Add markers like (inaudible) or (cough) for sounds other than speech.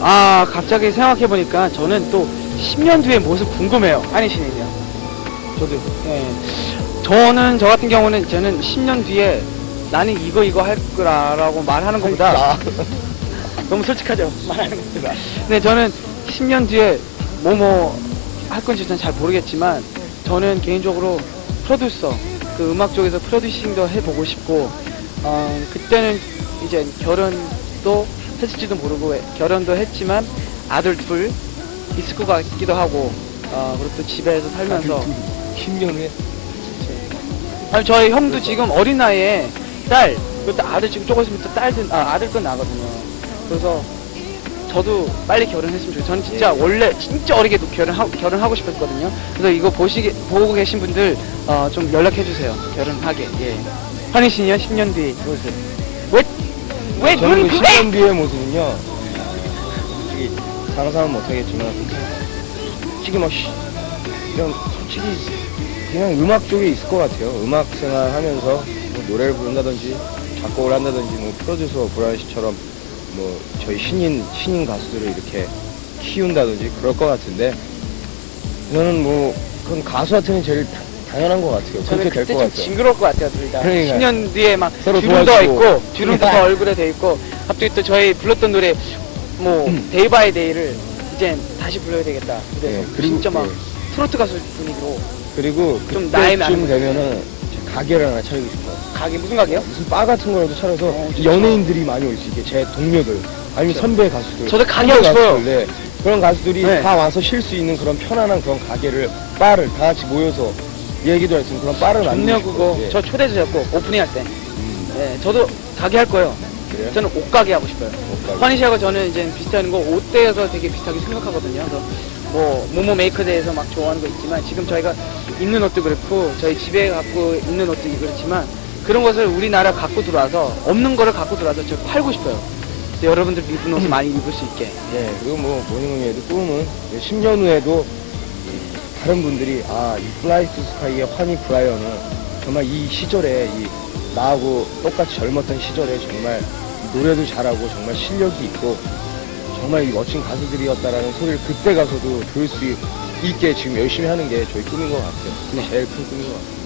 아 갑자기 생각해 보니까 저는 또 10년 뒤의 모습 궁금해요. 한이신이요. 저도 예. 저는 저 같은 경우는 저는 10년 뒤에 나는 이거 이거 할 거라고 말하는 것보다 아, (laughs) 너무 솔직하죠 (laughs) 말하는 것보다. 근데 저는 10년 뒤에 뭐 뭐 할 건지 저는 잘 모르겠지만 저는 개인적으로 프로듀서 그 음악 쪽에서 프로듀싱도 해보고 싶고 어, 그때는 이제 결혼도 했을지도 모르고 결혼도 했지만 아들 둘 있을 것 같기도 하고 어, 그리고 또 집에서 살면서 10년 후에? 아니 저희 형도 지금 어린 나이에 딸 그것도 아들 지금 조금 있으면 또 딸도 아 아들도 나거든요. 그래서 저도 빨리 결혼했으면 좋겠어요. 저는 진짜 원래 진짜 어리게 결혼하, 결혼하고 싶었거든요. 그래서 이거 보시기 보고 계신 분들 어, 좀 연락해 주세요. 결혼하게. 예. 환희신이요? 10년 뒤 모습 왜 왜 저는 눈그 10년 뒤의 모습은요 솔직히 상상은 못하겠지만 솔직히 뭐 시- 그냥 솔직히 그냥 음악 쪽에 있을 것 같아요. 음악 생활 하면서 뭐 노래를 부른다든지 작곡을 한다든지 뭐 프로듀서 보란 씨처럼 뭐 저희 신인 신인 가수들을 이렇게 키운다든지 그럴 것 같은데 저는 뭐 그건 가수한테는 제일 다- 당연한 것 같아요 그렇게 될 그때 것좀 같아요 징그러울 것 같아요 둘 다 그러니까요. 10년 뒤에 막 서로 주름도 도와주고. 있고 주름도 더 (laughs) 얼굴에 돼 있고 갑자기 또 저희 불렀던 노래 뭐 음. 데이 바이 데이를 이제 다시 불러야 되겠다 그래서 예, 그리고 진짜 막 예. 트로트 가수 분위기로 그리고 좀 나이 많은 그때쯤 되면은 제 가게를 하나 차리고 싶어요 가게 무슨 가게요? 무슨 바 같은 거라도 차려서 어. 연예인들이 많이 올 수 있게 제 동료들 아니면. 선배 가수들 저도 가게 하고 싶어요. 가수들, 네. 그런 가수들이 네. 다 와서 쉴 수 있는 그런 편안한 그런 가게를 바를 다 같이 모여서 얘기도 그런 바를 좋네요 만들고 그거 싶어요. 예. 저 초대해 주셨고 오프닝 할때 음, 예, 저도 가게 할 거예요 그래요? 저는 옷 가게 하고 싶어요 옷가게. 환희 씨하고 저는 이제 비슷한 거 옷대에서 되게 비슷하게 생각하거든요 그래서 뭐 모모 메이커대에서 막 좋아하는 거 있지만 지금 저희가 입는 옷도 그렇고 저희 집에 갖고 입는 옷도 그렇지만 그런 것을 우리나라 갖고 들어와서 없는 거를 갖고 들어와서 저 팔고 싶어요 그래서 여러분들 입은 옷을 많이 입을 수 있게 예, 그리고 뭐 뭐니 뭐니 해도 꿈은 10년 후에도 이 다른 분들이 아 이 플라이 투 스카이의 환희 브라이언은 정말 이 시절에 이 나하고 똑같이 젊었던 시절에 정말 노래도 잘하고 정말 실력이 있고 정말 이 멋진 가수들이었다라는 소리를 그때 가서도 들을 수 있게 지금 열심히 하는 게 저희 꿈인 것 같아요. 네. 제일 큰 꿈인 것 같아요.